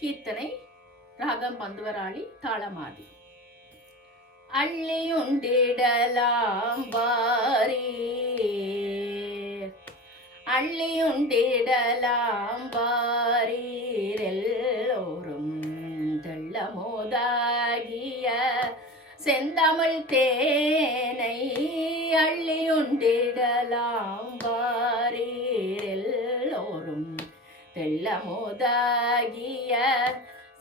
கீர்த்தனை ராகம் பந்துவராளி தாளமாதி. அள்ளியுண்டிடலாம் வாரீர், அள்ளியுண்டிடலாம் வாரீர், எல்லோரும் தெள்ளமோதாகிய செந்தமிழ் தேனை அள்ளியுண்டிடலாம் வாரீர், எல்லோரும் தெள்ளமோதாகிய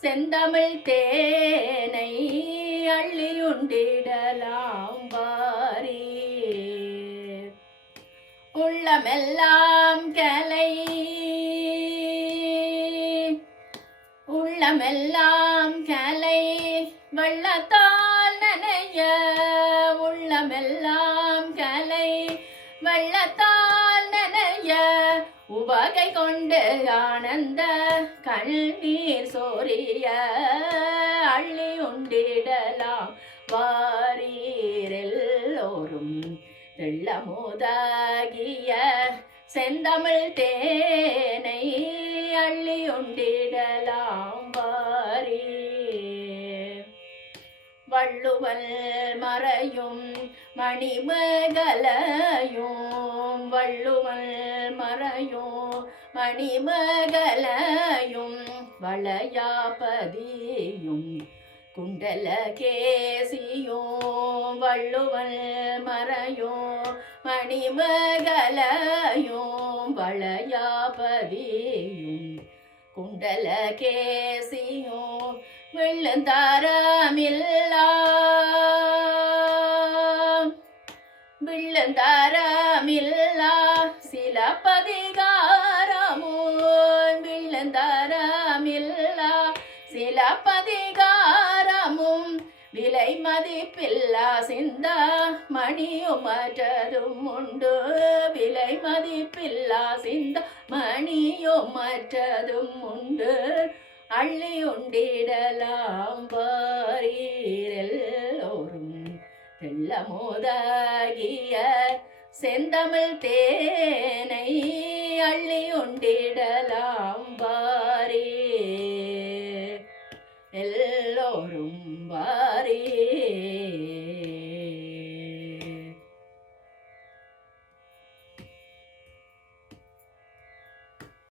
செந்தமிழ் தேனை அள்ளியுண்டிடலாம் வாரீர். உள்ளமெல்லாம் கலை, உள்ளமெல்லாம் கலை வெள்ளத்தால் நனைய, உள்ளமெல்லாம் கலை வெள்ளத்தால் நனைய, உவகை கொண்டு ஆனந்த கண்ணீர் சோரிய அள்ளியுண்டிடலாம் வாரீர், எல்லோரும் தெள்ளமோதாகிய செந்தமிழ் தேனை அள்ளியுண்டிடலாம் வாரீர். வள்ளுவல் மறையும் மணிமகளையும், வள்ளுவல் மறையும் மணிமகளையும், வளையாபதியும் குண்டலகேசியும், வள்ளுவல் மறையும் மணிமகளையும், வளையாபதியும் குண்டலகேசியும், விழுந்தாரமில்லா விழுந்தாரமில்லா சிலப்பதிகாரமும், விழுந்தாரமில்லா சிலப்பதிகாரமும், விலை மதிப்பில்லா சிந்தா மணியும் மற்றதும் உண்டு, விலை மதிப்பில்லா சிந்தா மணியும் மற்றதும் உண்டு, அள்ளியுண்டிடலாம் வாரீர், எல்லோரும் தெள்ளமோதாகிய செந்தமிழ் தேனை அள்ளியுண்டிடலாம் வாரீர், எல்லோரும்